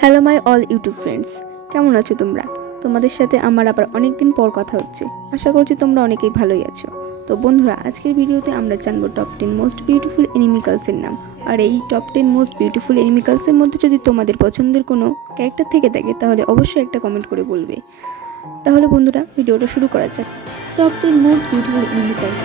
Hello my all YouTube friends, কেমন আছো তোমরা? তোমাদের সাথে আমার আবার অনেক দিন পর কথা হচ্ছে। আশা করছি তোমরা অনেকেই ভালোই আছো। তো বন্ধুরা, আজকের ভিডিওতে আমরা জানবো টপ 10 মোস্ট বিউটিফুল অ্যানিমিকালসের নাম। আর এই টপ 10 মোস্ট বিউটিফুল অ্যানিমিকালসের মধ্যে যদি তোমাদের পছন্দের কোনো ক্যারেক্টার থেকে থাকে তাহলে অবশ্যই একটা কমেন্ট করে বলবে। তাহলে বন্ধুরা, ভিডিওটা শুরু করা যাক। Top 10 most beautiful animals.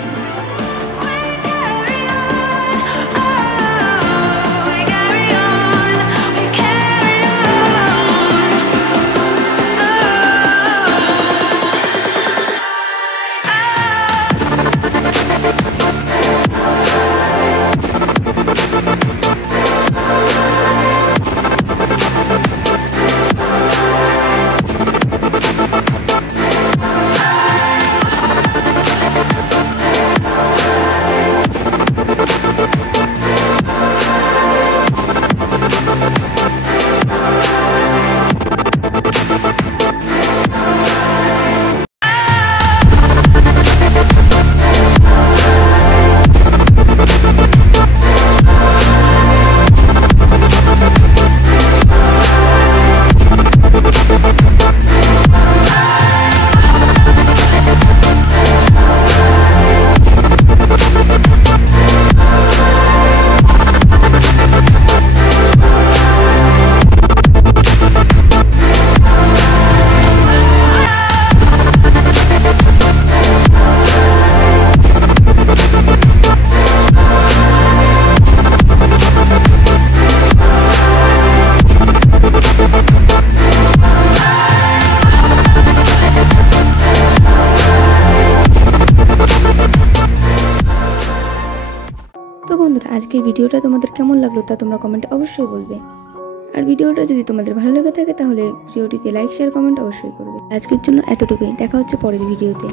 তো বন্ধুরা, আজকের ভিডিওটা তোমাদের কেমন লাগলো তা তোমরা কমেন্টে অবশ্যই বলবে। আর ভিডিওটা যদি তোমাদের ভালো লেগে থাকে তাহলে ভিডিওটিতে লাইক, শেয়ার, কমেন্ট অবশ্যই করবে। আজকের জন্য এতটুকুই। দেখা হচ্ছে পরের ভিডিওতে।